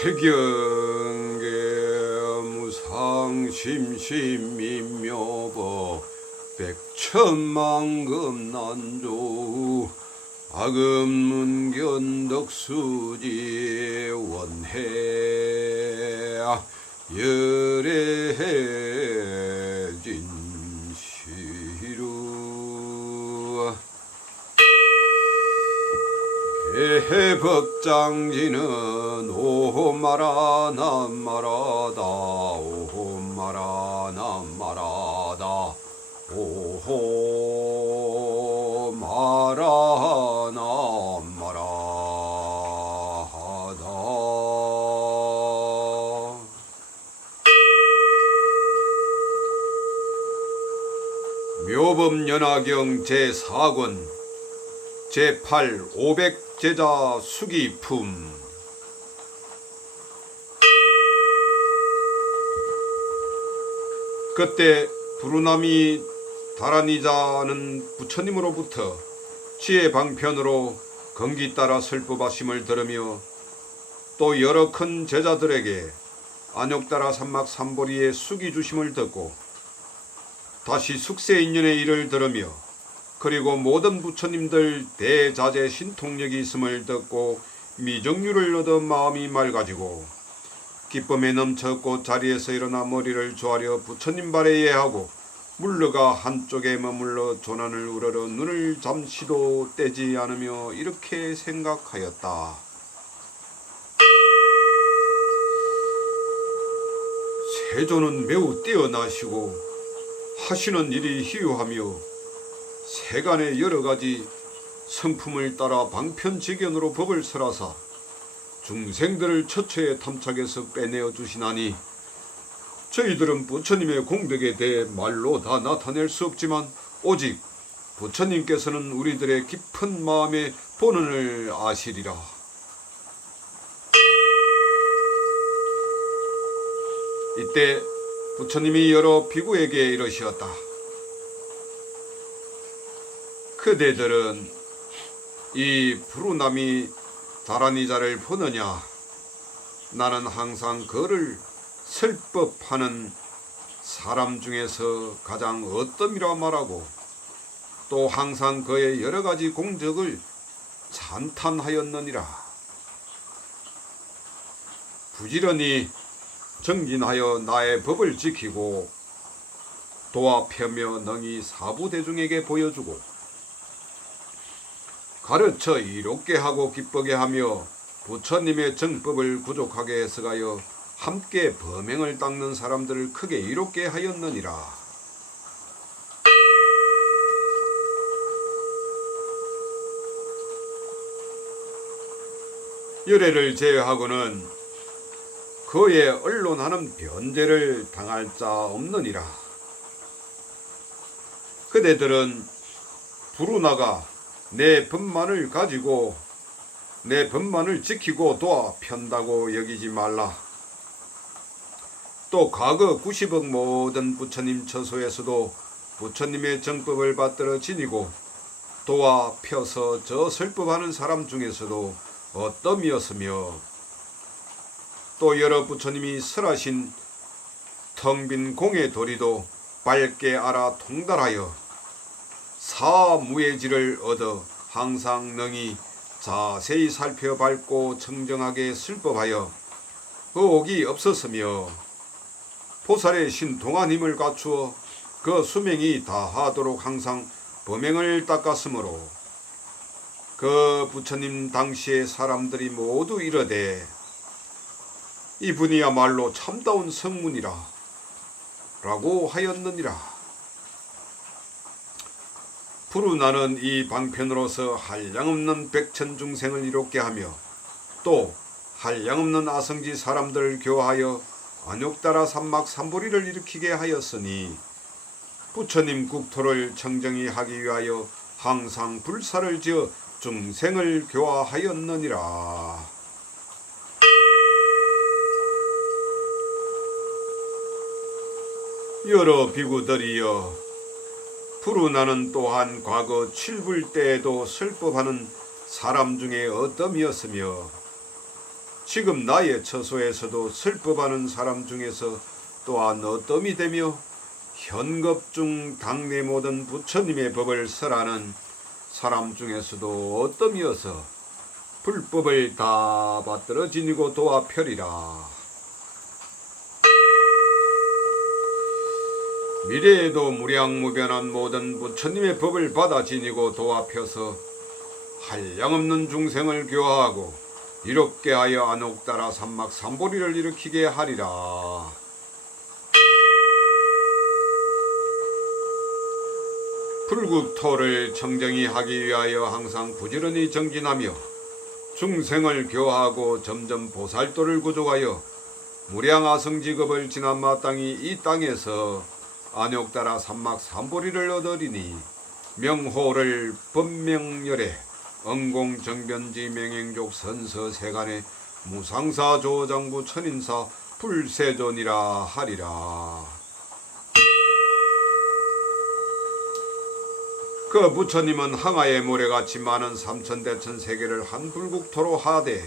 태경계 무상심심민묘법 백천만금 난조 악음문견덕수지 원해 열애 개법장지는 오마라 남마라다 오마라 남마라다 오마라 남마라다. 묘법연화경 제4권 제8 500 제자 수기품. 그때 부르나미 다라니자는 부처님으로부터 지혜 방편으로 건기 따라 설법하심을 들으며 또 여러 큰 제자들에게 안욕따라 산막 삼보리의 수기 주심을 듣고 다시 숙세 인연의 일을 들으며 그리고 모든 부처님들 대자재 신통력이 있음을 듣고 미정유를 얻어 마음이 맑아지고 기쁨에 넘쳐 꽃자리에서 일어나 머리를 조아려 부처님 발에 예하고 물러가 한쪽에 머물러 조난을 우러러 눈을 잠시도 떼지 않으며 이렇게 생각하였다. 세조는 매우 뛰어나시고 하시는 일이 희유하며 세간의 여러 가지 성품을 따라 방편지견으로 법을 설하사 중생들을 처처에 탐착해서 빼내어 주시나니 저희들은 부처님의 공덕에 대해 말로 다 나타낼 수 없지만 오직 부처님께서는 우리들의 깊은 마음의 본원을 아시리라. 이때 부처님이 여러 비구에게 이러시었다. 그대들은 이 푸르나미 다라니자를 보느냐? 나는 항상 그를 설법하는 사람 중에서 가장 어떤이라 말하고 또 항상 그의 여러 가지 공적을 찬탄하였느니라. 부지런히 정진하여 나의 법을 지키고 도와 펴며 능히 사부대중에게 보여주고 가르쳐 이롭게 하고 기쁘게 하며 부처님의 정법을 구족하게 해석하여 함께 범행을 닦는 사람들을 크게 이롭게 하였느니라. 열애를 제외하고는 그의 언론하는 변제를 당할 자 없느니라. 그대들은 부르나가 내 법만을 가지고 내 법만을 지키고 도와 편다고 여기지 말라. 또 과거 90억 모든 부처님 처소에서도 부처님의 정법을 받들어 지니고 도와 펴서 저 설법하는 사람 중에서도 어떠미었으며 또 여러 부처님이 설하신 텅 빈 공의 도리도 밝게 알아 통달하여 사무예지를 얻어 항상 능히 자세히 살펴 밟고 청정하게 슬법하여 의혹이 없었으며 보살의 신통한 힘을 갖추어 그 수명이 다하도록 항상 범행을 닦았으므로 그 부처님 당시의 사람들이 모두 이르되 이분이야말로 참다운 성문이라 라고 하였느니라. 부르나는 이 방편으로서 한량없는 백천 중생을 이롭게 하며 또 한량없는 아성지 사람들을 교하여 안욕따라 산막 삼보리를 일으키게 하였으니 부처님 국토를 청정히 하기 위하여 항상 불사를 지어 중생을 교화하였느니라. 여러 비구들이여 부르나는 또한 과거 칠불 때에도 설법하는 사람 중에 어떠이었으며 지금 나의 처소에서도 슬퍼하는 사람 중에서 또한 어떠이 되며 현겁중 당내 모든 부처님의 법을 설하는 사람 중에서도 어떠이어서 불법을 다 받들어 지니고 도와 펴리라. 미래에도 무량무변한 모든 부처님의 법을 받아 지니고 도와 펴서 한량없는 중생을 교화하고 이롭게 하여 안옥따라 삼막 삼보리를 일으키게 하리라. 불국토를 청정히 하기 위하여 항상 부지런히 정진하며 중생을 교화하고 점점 보살도를 구족하여 무량아성 직업을 지난 마땅히 이 땅에서 안욕 따라 삼막 삼보리를 얻으리니 명호를 법명열에 응공정변지 명행족 선서세간의 무상사 조장부 천인사 불세존이라 하리라. 그 부처님은 항아의 모래같이 많은 삼천대천 세계를 한 불국토로 하되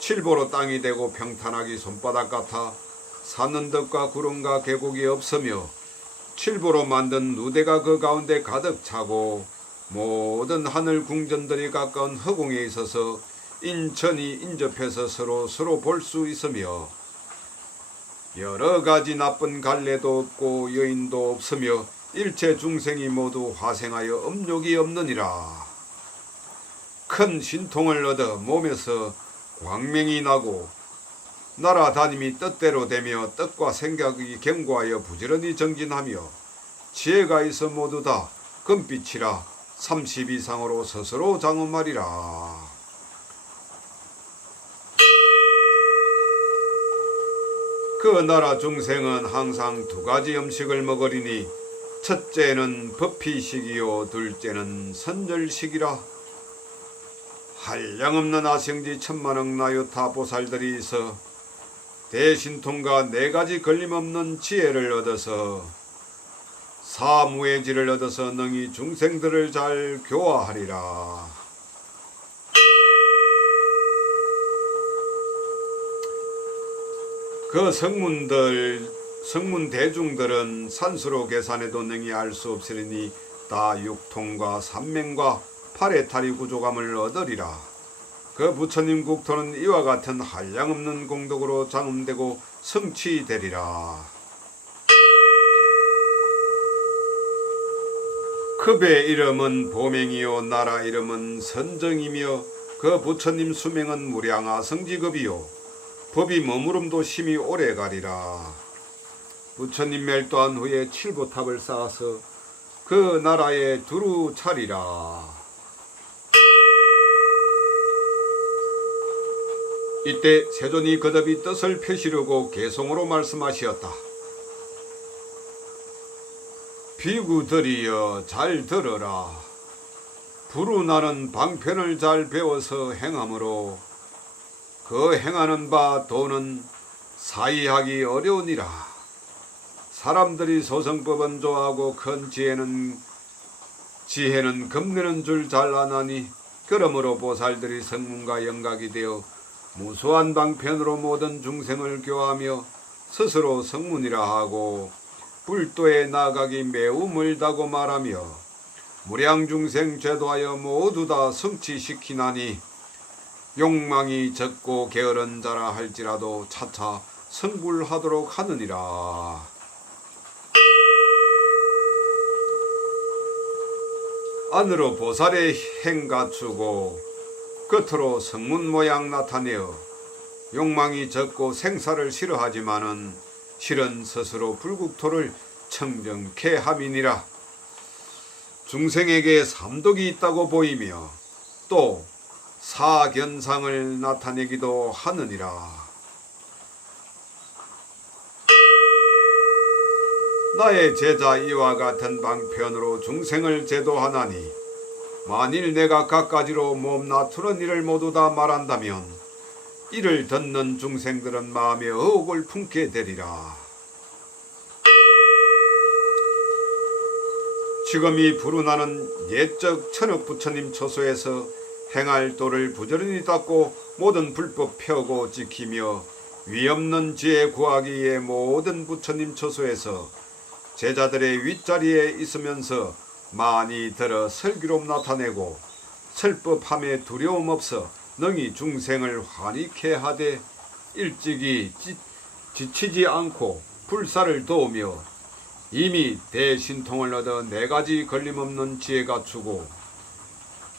칠보로 땅이 되고 평탄하기 손바닥 같아 사는 덕과 구름과 계곡이 없으며 칠보로 만든 누대가 그 가운데 가득 차고 모든 하늘 궁전들이 가까운 허공에 있어서 인천이 인접해서 서로 서로 볼 수 있으며 여러 가지 나쁜 갈래도 없고 여인도 없으며 일체 중생이 모두 화생하여 업욕이 없느니라. 큰 신통을 얻어 몸에서 광명이 나고 날아다님이 뜻대로 되며 뜻과 생각이 견고하여 부지런히 정진하며 지혜가 있어 모두 다 금빛이라 30 이상으로 스스로 장엄하리라. 그 나라 중생은 항상 두 가지 음식을 먹으리니 첫째는 법피식이요 둘째는 선절식이라 한량없는 아생지 천만억 나유타 보살들이 있어 대신통과 네 가지 걸림없는 지혜를 얻어서 사무의 지를 얻어서 능히 중생들을 잘 교화하리라. 그 성문들 성문 대중들은 산수로 계산해도 능히 알 수 없으리니 다 육통과 삼맹과 팔의 탈이 구조감을 얻으리라. 그 부처님 국토는 이와 같은 한량없는 공덕으로 장음되고 성취되리라. 급의 이름은 보맹이요 나라 이름은 선정이며 그 부처님 수명은 무량하 성지급이요 법이 머무름도 심히 오래 가리라. 부처님 멸도한 후에 칠보탑을 쌓아서 그 나라에 두루 차리라. 이때 세존이 거듭이 뜻을 펴시려고 개성으로 말씀하시었다. 비구들이여 잘 들어라. 부르 나는 방편을 잘 배워서 행함으로 그 행하는 바 도는 사이하기 어려우니라. 사람들이 소성법은 좋아하고 큰 지혜는 지혜는 겁내는 줄 잘 아나니 그러므로 보살들이 성문과 영각이 되어 무수한 방편으로 모든 중생을 교하며 스스로 성문이라 하고 불도에 나가기 매우 멀다고 말하며 무량 중생 제도하여 모두 다 성취시키나니 욕망이 적고 게으른 자라 할지라도 차차 성불하도록 하느니라. 안으로 보살의 행 갖추고 겉으로 성문 모양 나타내어 욕망이 적고 생사를 싫어하지만은 실은 스스로 불국토를 청정케 함이니라. 중생에게 삼독이 있다고 보이며 또 사견상을 나타내기도 하느니라. 나의 제자 이와 같은 방편으로 중생을 제도하나니 만일 내가 갖가지로 몸 나투는 일을 모두 다 말한다면 이를 듣는 중생들은 마음에 의혹을 품게 되리라. 지금 이 부르나는 옛적 천억 부처님 처소에서 행할 도를 부지런히 닦고 모든 불법 펴고 지키며 위없는 지혜 구하기 위해 모든 부처님 처소에서 제자들의 윗자리에 있으면서 많이 들어 설기로 나타내고 설법함에 두려움 없어 능히 중생을 환희케 하되 일찍이 지, 지치지 않고 불사를 도우며 이미 대신통을 얻어 네 가지 걸림없는 지혜 갖추고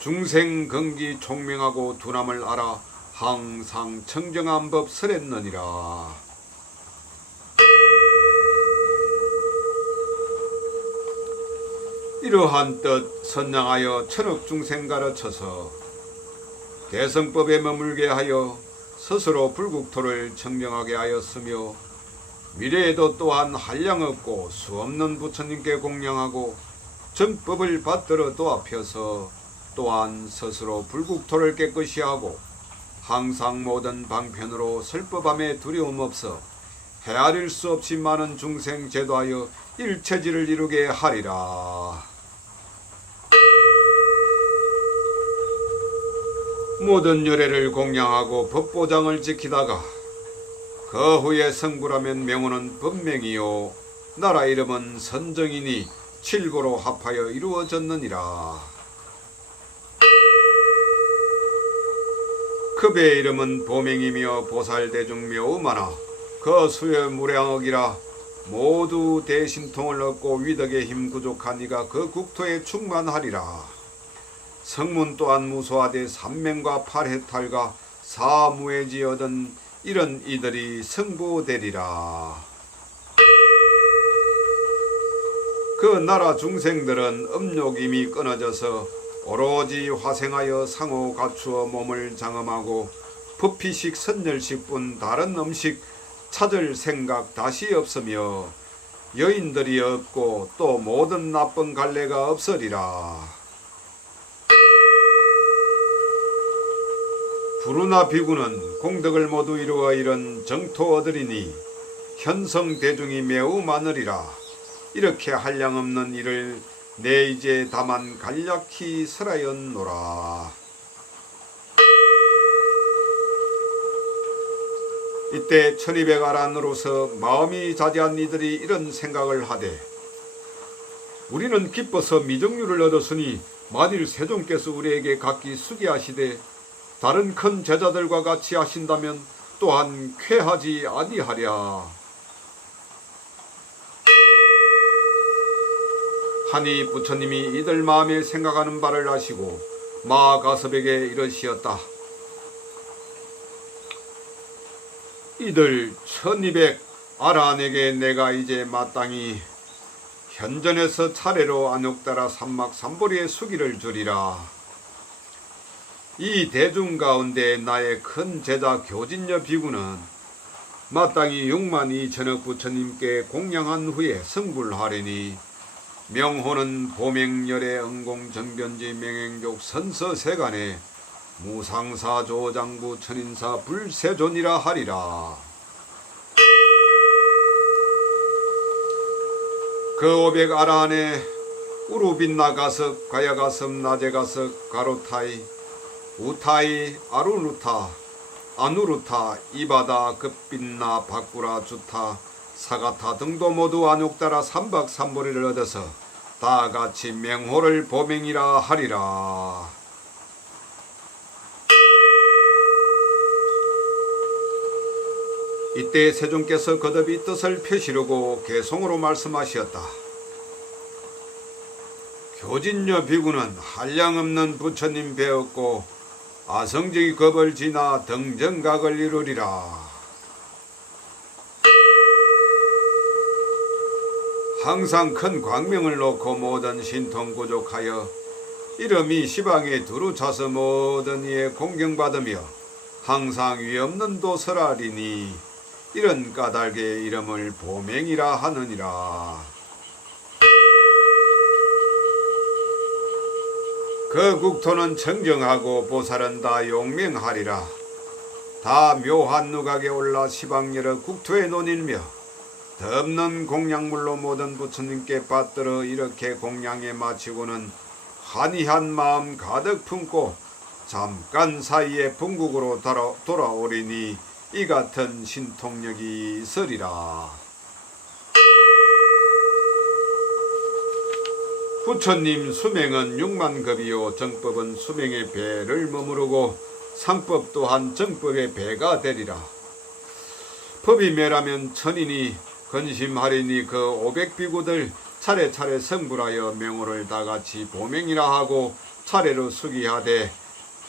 중생 근기 총명하고 두남을 알아 항상 청정한 법 설했느니라. 이러한 뜻 선양하여 천억 중생 가르쳐서 대성법에 머물게 하여 스스로 불국토를 청정하게 하였으며 미래에도 또한 한량 없고 수 없는 부처님께 공양하고 정법을 받들어 도합혀서 또한 스스로 불국토를 깨끗이 하고 항상 모든 방편으로 설법함에 두려움 없어 헤아릴 수 없이 많은 중생 제도하여 일체지를 이루게 하리라. 모든 열애를 공양하고 법보장을 지키다가 그 후에 성불하면 명호는 법명이요 나라 이름은 선정이니 칠고로 합하여 이루어졌느니라. 급의 이름은 보명이며 보살대중 매우 많아 그 수여 무량억이라 모두 대신통을 얻고 위덕의 힘 부족한 이가 그 국토에 충만하리라. 성문 또한 무소하되 삼명과 팔해탈과 사무해지 얻은 이런 이들이 성부되리라. 그 나라 중생들은 음욕임이 끊어져서 오로지 화생하여 상호 갖추어 몸을 장엄하고 부피식 선열식뿐 다른 음식 찾을 생각 다시 없으며 여인들이 없고 또 모든 나쁜 갈래가 없으리라. 부르나 비구는 공덕을 모두 이루어 이런 정토 얻으리니 현성 대중이 매우 많으리라. 이렇게 한량 없는 일을 내 이제 다만 간략히 설하였노라. 이때 천이백 아란으로서 마음이 자제한 이들이 이런 생각을 하되 우리는 기뻐서 미정유를 얻었으니 만일 세종께서 우리에게 각기 수기하시되 다른 큰 제자들과 같이 하신다면 또한 쾌하지 아니하랴. 하니 부처님이 이들 마음에 생각하는 바를 아시고 마가섭에게 이러시었다. 이들 천이백 아란에게 내가 이제 마땅히 현전에서 차례로 안욕따라 삼막 삼보리의 수기를 주리라. 이 대중 가운데 나의 큰 제자 교진녀 비구는 마땅히 6만 2천억 부처님께 공양한 후에 성불하리니 명호는 보맹열의 응공정변지 명행족 선서세간에 무상사 조장부 천인사 불세존이라 하리라. 그 오백 아라한에 우루빈나 가석 가야가섭 나제가석 가로타이 우타이 아루누타 아누루타 이바다 급빛나 바꾸라 주타 사가타 등도 모두 안욕따라 삼박삼보리를 얻어서 다 같이 맹호를 보맹이라 하리라. 이때 세종께서 거듭이 뜻을 펴시려고 개송으로 말씀하시었다. 교진녀 비구는 한량없는 부처님 배웠고 아성지 겁을 지나 등정각을 이루리라. 항상 큰 광명을 놓고 모든 신통 구족하여 이름이 시방에 두루 차서 모든 이에 공경받으며 항상 위없는 도설하리니 이런 까닭의 이름을 보맹이라 하느니라. 그 국토는 청정하고 보살은 다 용맹하리라. 다 묘한 누각에 올라 시방열어 국토에 논일며 덮는 공양물로 모든 부처님께 받들어 이렇게 공양에 마치고는 환희한 마음 가득 품고 잠깐 사이에 돌아, 돌아오리니 이 같은 신통력이 있으리라. 부처님 수명은 육만급이요 정법은 수명의 배를 머무르고 상법 또한 정법의 배가 되리라. 법이 멸하면 천인이 근심하리니 그 오백 비구들 차례차례 성불하여 명호를 다같이 보명이라 하고 차례로 수기하되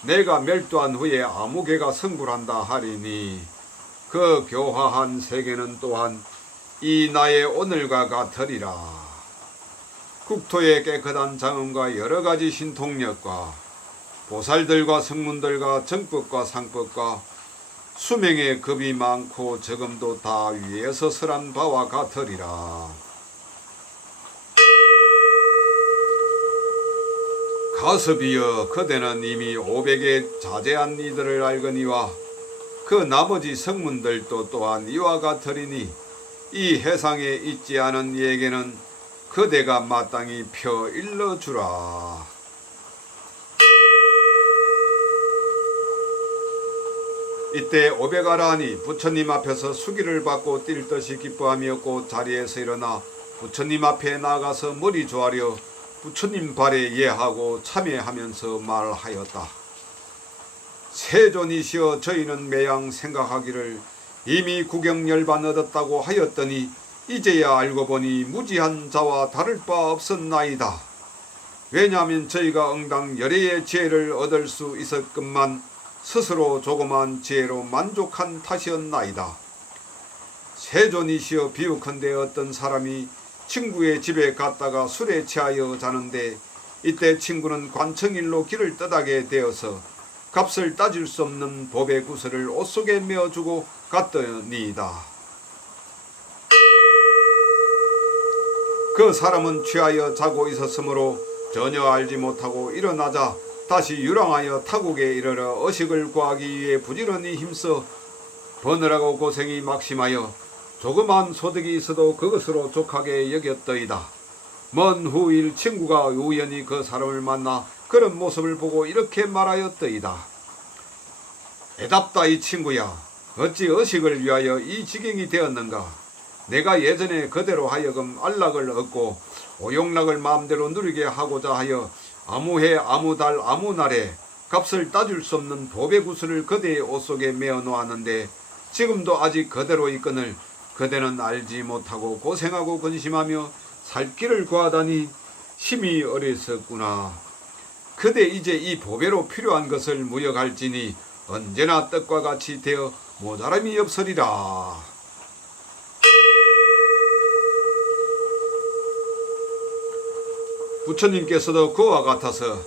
내가 멸도한 후에 아무개가 성불한다 하리니 그 교화한 세계는 또한 이 나의 오늘과 같으리라. 국토의 깨끗한 장엄과 여러 가지 신통력과 보살들과 성문들과 정법과 상법과 수명의 급이 많고 적음도 다 위에서 설한 바와 같으리라. 가섭이여 그대는 이미 오백의 자제한 이들을 알거니와 그 나머지 성문들도 또한 이와 같으리니 이 해상에 있지 않은 이에게는 그대가 마땅히 펴 일러주라. 이때 오백아라하니 부처님 앞에서 수기를 받고 뛸 듯이 기뻐하며 곧 자리에서 일어나 부처님 앞에 나가서 머리 조아려 부처님 발에 예하고 참회하면서 말하였다. 세존이시여 저희는 매양 생각하기를 이미 구경열반 얻었다고 하였더니 이제야 알고 보니 무지한 자와 다를 바 없었나이다. 왜냐하면 저희가 응당 열애의 지혜를 얻을 수 있었건만 스스로 조그만 지혜로 만족한 탓이었나이다. 세존이시여 비유컨대 어떤 사람이 친구의 집에 갔다가 술에 취하여 자는데 이때 친구는 관청일로 길을 떠나게 되어서 값을 따질 수 없는 법의 구슬을 옷 속에 메어주고 갔더니이다. 그 사람은 취하여 자고 있었으므로 전혀 알지 못하고 일어나자 다시 유랑하여 타국에 이르러 어식을 구하기 위해 부지런히 힘써 버느라고 고생이 막심하여 조그만 소득이 있어도 그것으로 족하게 여겼더이다. 먼 후일 친구가 우연히 그 사람을 만나 그런 모습을 보고 이렇게 말하였더이다. 애답다 이 친구야. 어찌 어식을 위하여 이 지경이 되었는가? 내가 예전에 그대로 하여금 안락을 얻고 오용락을 마음대로 누리게 하고자 하여 아무해 아무달 아무날에 값을 따줄 수 없는 법의 구슬을 그대의 옷 속에 메어 놓았는데 지금도 아직 그대로 있거늘 그대는 알지 못하고 고생하고 근심하며 살 길을 구하다니 심히 어리석구나. 그대 이제 이 보배로 필요한 것을 무역할지니 언제나 떡과 같이 되어 모자람이 없으리라. 부처님께서도 그와 같아서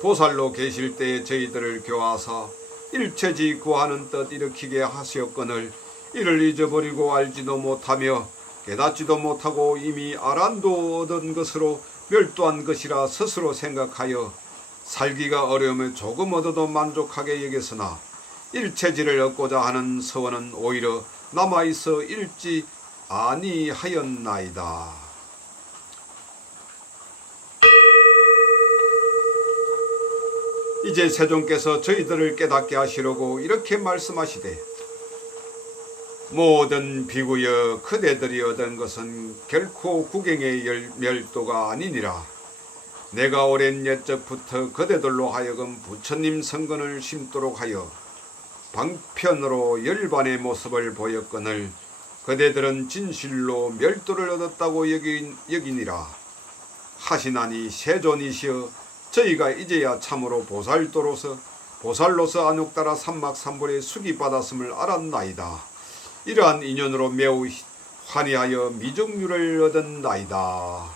보살로 계실 때에 저희들을 교화사 일체지 구하는 뜻 일으키게 하시었거늘 이를 잊어버리고 알지도 못하며 깨닫지도 못하고 이미 아란도 얻은 것으로 멸도한 것이라 스스로 생각하여 살기가 어려우며 조금 얻어도 만족하게 여겼으나 일체지를 얻고자 하는 서원은 오히려 남아있어 읽지 아니하였나이다. 이제 세종께서 저희들을 깨닫게 하시려고 이렇게 말씀하시되 모든 비구여 그대들이 얻은 것은 결코 구경의 열- 멸도가 아니니라. 내가 오랜 옛적부터 그대들로 하여금 부처님 성근을 심도록 하여 방편으로 열반의 모습을 보였거늘 그대들은 진실로 멸도를 얻었다고 여긴, 여기니라. 하시나니 세존이시여 저희가 이제야 참으로 보살도로서 보살로서 안욕 따라 삼막 삼불에 수기 받았음을 알았나이다. 이러한 인연으로 매우 환희하여 미정유를 얻은 나이다.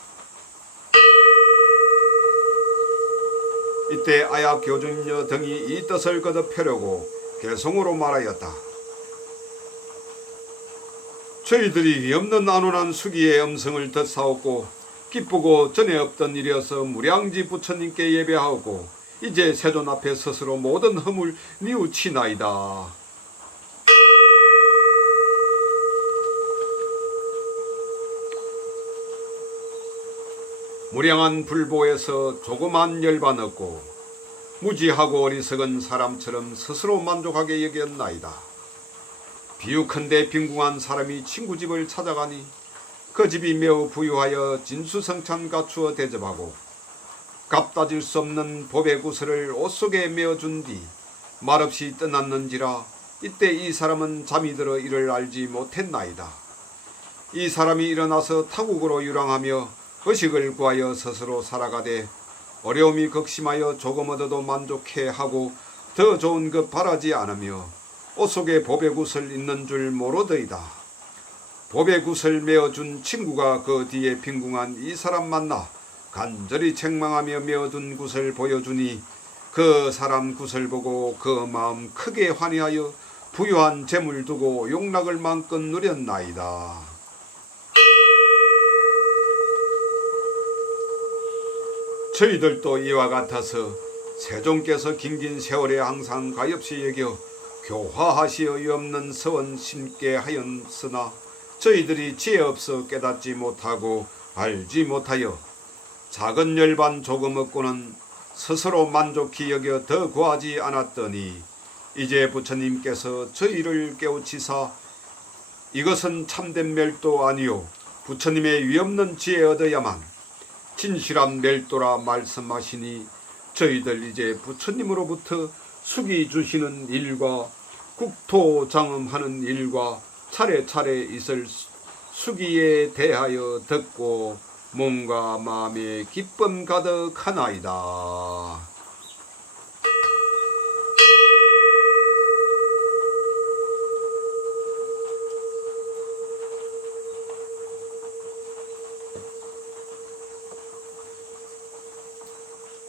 이때 아야 교중녀 등이 이 뜻을 거듭하려고 개성으로 말하였다. 저희들이 없는 안온한 수기의 음성을 듣사옵고 기쁘고 전에 없던 일이어서 무량지 부처님께 예배하고 이제 세존 앞에 스스로 모든 허물 뉘우치나이다. 무량한 불보에서 조그만 열반 얻고 무지하고 어리석은 사람처럼 스스로 만족하게 여겼나이다. 비유컨대 빈궁한 사람이 친구 집을 찾아가니 그 집이 매우 부유하여 진수성찬 갖추어 대접하고 값 따질 수 없는 보배 구슬을 옷 속에 메어준 뒤 말없이 떠났는지라 이때 이 사람은 잠이 들어 이를 알지 못했나이다. 이 사람이 일어나서 타국으로 유랑하며 의식을 구하여 스스로 살아가되 어려움이 극심하여 조금 얻어도 만족해 하고 더 좋은 것 바라지 않으며 옷 속에 보배굿을 있는 줄 모르더이다. 보배굿을 메어준 친구가 그 뒤에 빈궁한 이 사람 만나 간절히 책망하며 메어둔 굿을 보여주니 그 사람 굿을 보고 그 마음 크게 환희하여 부유한 재물 두고 용락을 마음껏 누렸나이다. 저희들도 이와 같아서 세종께서 긴긴 세월에 항상 가엾이 여겨 교화하시어 없는 서원 심게 하였으나 저희들이 지혜 없어 깨닫지 못하고 알지 못하여 작은 열반 조금 얻고는 스스로 만족히 여겨 더 구하지 않았더니 이제 부처님께서 저희를 깨우치사 이것은 참된 멸도 아니요 부처님의 위없는 지혜 얻어야만 진실한 멸도라 말씀하시니 저희들 이제 부처님으로부터 숙이 주시는 일과 국토 장엄하는 일과 차례차례 있을 수- 수기에 대하여 듣고 몸과 마음에 기쁨 가득하나이다.